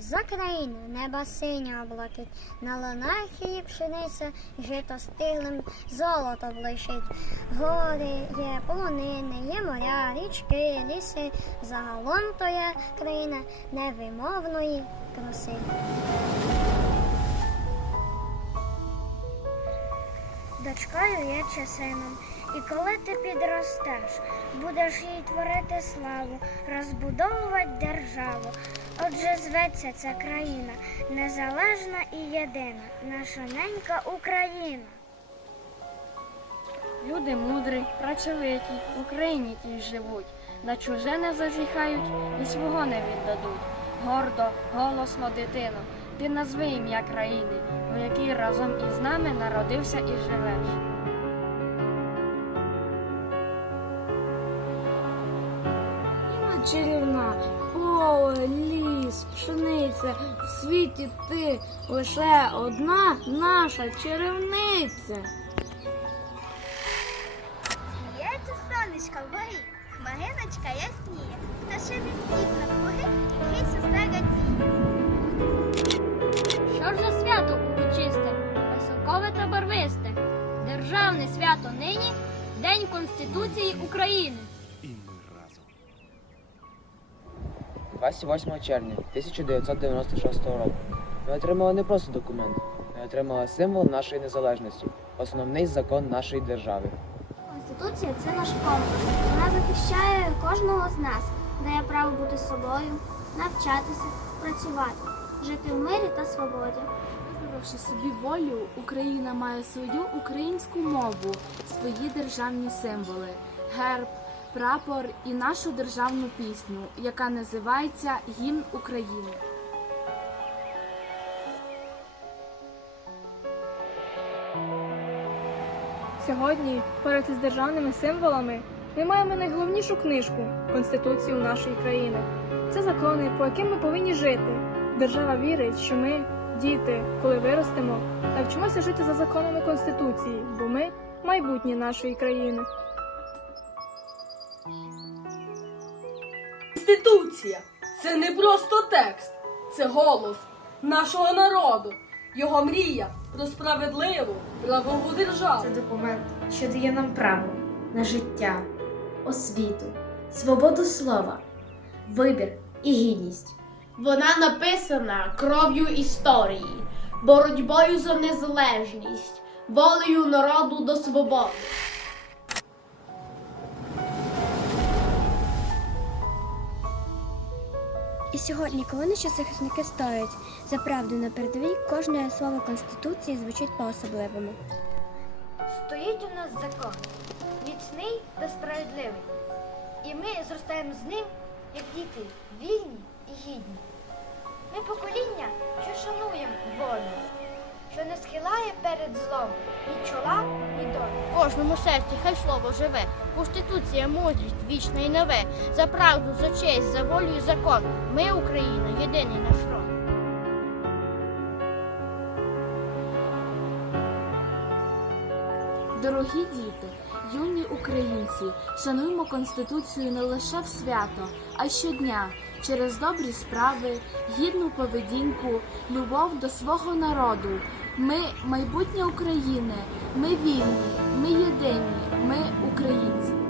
за країну, неба синя облакить, на ланах її пшениця, жито стиглим, золото блищить. Гори є полонини, є моря, річки, ліси. Загалом то є країна невимовної краси. Дочкою є чи сином, і коли ти підростеш, будеш їй творити славу, розбудовувати державу. Отже, зветься ця країна незалежна і єдина, наша ненька Україна. Люди мудрі, працьовиті, в Україні тій живуть, на чуже не зазіхають і свого не віддадуть. Гордо, голосно, дитино, ти назви ім'я країни, у якій разом із нами народився і живеш. Іна чарівна, поле, ліс, пшениця, в світі ти лише одна наша чарівниця. Сміється сонечко вгорі, хмариночка ясніє, Державне свято нині День Конституції України. І ми разом. 28 червня 1996 року ми отримали не просто документ, ми отримали символ нашої незалежності, основний закон нашої держави. Конституція це наш компас. Вона захищає кожного з нас, дає право бути собою, навчатися, працювати, жити в мирі та свободі. Вибравши собі волю, Україна має свою українську мову, свої державні символи, герб, прапор і нашу державну пісню, яка називається Гімн України. Сьогодні, поряд із державними символами, ми маємо найголовнішу книжку Конституцію нашої країни. Це закони, по яким ми повинні жити. Держава вірить, що ми, діти, коли виростемо, навчимося жити за законами Конституції, бо ми майбутнє нашої країни. Конституція це не просто текст, це голос нашого народу, його мрія про справедливу правову державу. Це документ, що дає нам право на життя, освіту, свободу слова, вибір і гідність. Вона написана кров'ю історії, боротьбою за незалежність, волею народу до свободи. І сьогодні, коли наші захисники стоять за правду на передовій, кожне слово Конституції звучить по-особливому. Стоїть у нас закон, міцний та справедливий. І ми зростаємо з ним, як діти, вільні і гідні. Ми покоління, що шануємо волю, що не схилає перед злом ні чола, ні долі. В кожному серці хай слово живе, Конституція, мудрість, вічне і нове, за правду, за честь, за волю і закон. Ми, Україна, єдиний наш род. Дорогі діти, юні українці, шануймо Конституцію не лише в свято, а щодня через добрі справи, гідну поведінку, любов до свого народу. Ми майбутнє України, ми вільні, ми єдині, ми українці.